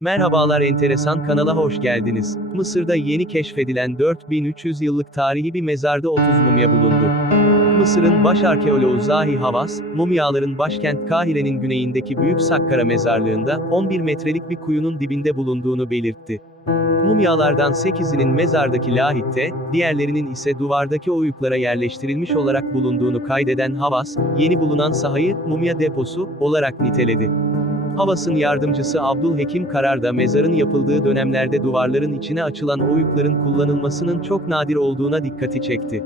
Merhabalar enteresan kanala hoş geldiniz. Mısır'da yeni keşfedilen 4300 yıllık tarihi bir mezarda 30 mumya bulundu. Mısır'ın baş arkeoloğu Zahi Havas, mumyaların başkent Kahire'nin güneyindeki Büyük Sakkara mezarlığında 11 metrelik bir kuyunun dibinde bulunduğunu belirtti. Mumyalardan 8'inin mezardaki lahitte, diğerlerinin ise duvardaki oyuklara yerleştirilmiş olarak bulunduğunu kaydeden Havas, yeni bulunan sahayı, mumya deposu, olarak niteledi. Havas'ın yardımcısı Abdülhekim Karar da mezarın yapıldığı dönemlerde duvarların içine açılan oyukların kullanılmasının çok nadir olduğuna dikkati çekti.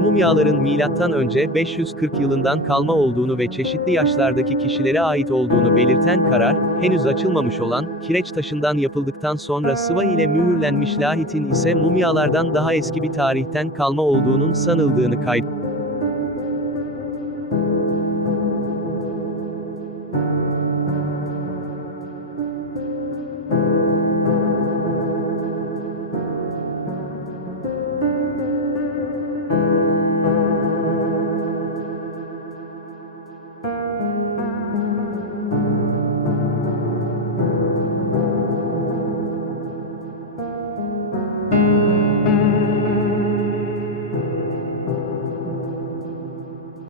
Mumyaların milattan önce 540 yılından kalma olduğunu ve çeşitli yaşlardaki kişilere ait olduğunu belirten karar, henüz açılmamış olan, kireç taşından yapıldıktan sonra sıva ile mühürlenmiş lahitin ise mumyalardan daha eski bir tarihten kalma olduğunun sanıldığını kaydetti.